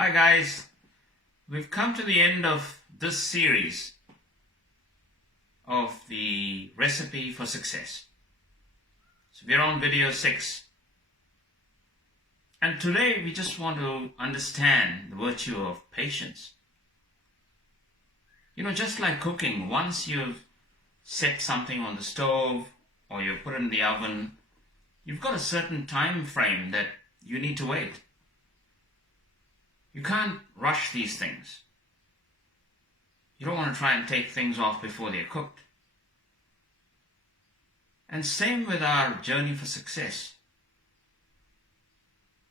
Hi guys, we've come to the end of this series of the recipe for success. So we're on video 6. And today we just want to understand the virtue of patience. Just like cooking, once you've set something on the stove or you put it in the oven, you've got a certain time frame that you need to wait. You can't rush these things. You don't want to try and take things off before they're cooked. And same with our journey for success.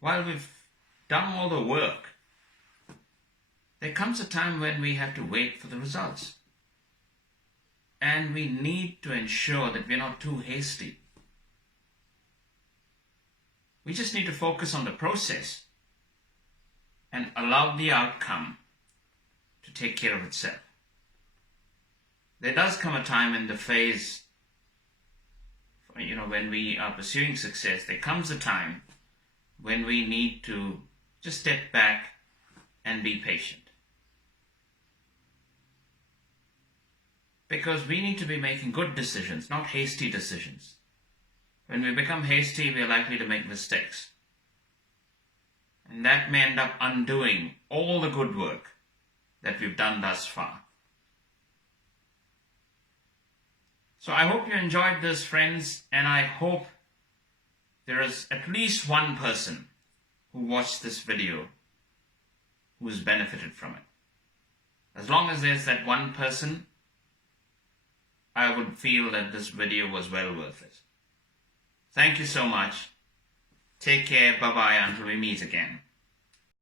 While we've done all the work, there comes a time when we have to wait for the results. And we need to ensure that we're not too hasty. We just need to focus on the process and allow the outcome to take care of itself. There does come a time in the phase, when we are pursuing success, there comes a time when we need to just step back and be patient. Because we need to be making good decisions, not hasty decisions. When we become hasty, we are likely to make mistakes. And that may end up undoing all the good work that we've done thus far. So I hope you enjoyed this, friends, and I hope there is at least one person who watched this video who has benefited from it. As long as there's that one person, I would feel that this video was well worth it. Thank you so much. Take care. Bye-bye until we meet again.